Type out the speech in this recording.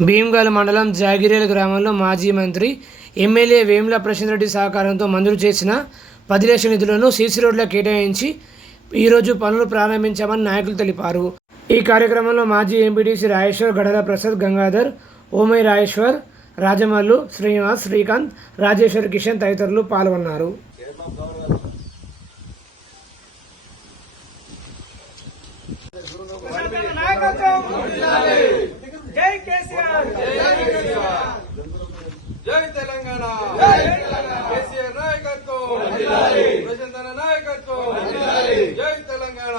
భీమ్గల్ మండలం జాగిరేల గ్రామంలో మాజీ మంత్రి ఎమ్మెల్యే వేముల ప్రశాంత్ రెడ్డి సహకారంతో మంజూరు చేసిన పది లక్షల నిధులను సీసీ రోడ్ల కేటాయించి ఈరోజు పనులు ప్రారంభించామని నాయకులు తెలిపారు. ఈ కార్యక్రమంలో మాజీ ఎంపీటీసీ రాజేశ్వర్ గడల ప్రసాద్ గంగాధర్ ఓమై రాజేశ్వర్ రాజమల్లు శ్రీనివాస్ శ్రీకాంత్ రాజేశ్వర్ కిషన్ తదితరులు పాల్గొన్నారు. నాయకత్వం! జై తెలంగాణ. కేసీఆర్ నాయకత్వం. ప్రజంతన నాయకత్వం. జై తెలంగాణ.